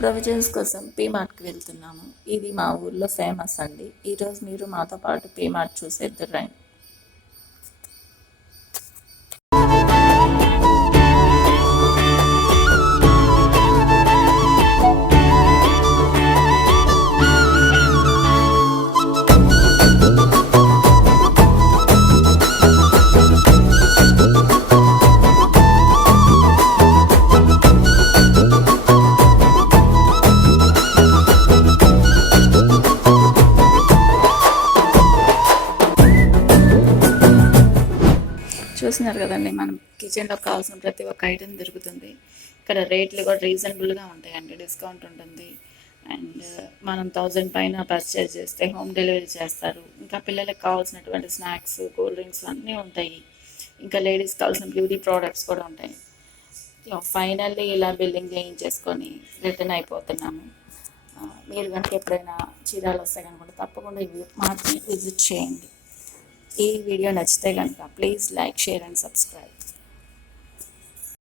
Provisions కోసం పీమార్ట్కి వెళ్తున్నాము. ఇది మా ఊర్లో ఫేమస్ అండి. ఈరోజు మీరు మాతో పాటు పీమార్ట్ చూసేద్దురు రండి. చూస్తున్నారు కదండి, మనం కిచెన్లో కావాల్సిన ప్రతి ఒక్క ఐటెం దొరుకుతుంది. ఇక్కడ రేట్లు కూడా రీజనబుల్గా ఉంటాయండి, డిస్కౌంట్ ఉంటుంది. అండ్ మనం 1000 పైన పర్చేజ్ చేస్తే హోమ్ డెలివరీ చేస్తారు. ఇంకా పిల్లలకు కావాల్సినటువంటి స్నాక్స్, కూల్ డ్రింక్స్ అన్నీ ఉంటాయి. ఇంకా లేడీస్ కావాల్సిన బ్యూటీ ప్రోడక్ట్స్ కూడా ఉంటాయి. ఫైనల్లీ ఇలా బిల్లింగ్ చేయించేసుకొని రిటర్న్ అయిపోతున్నాము. మీరు కనుక ఎప్పుడైనా చీరాలు వస్తే కనుక తప్పకుండా ఇవి మాత్రమే విజిట్ చేయండి. ఈ వీడియో నచ్చితే కనుక please like, share and subscribe.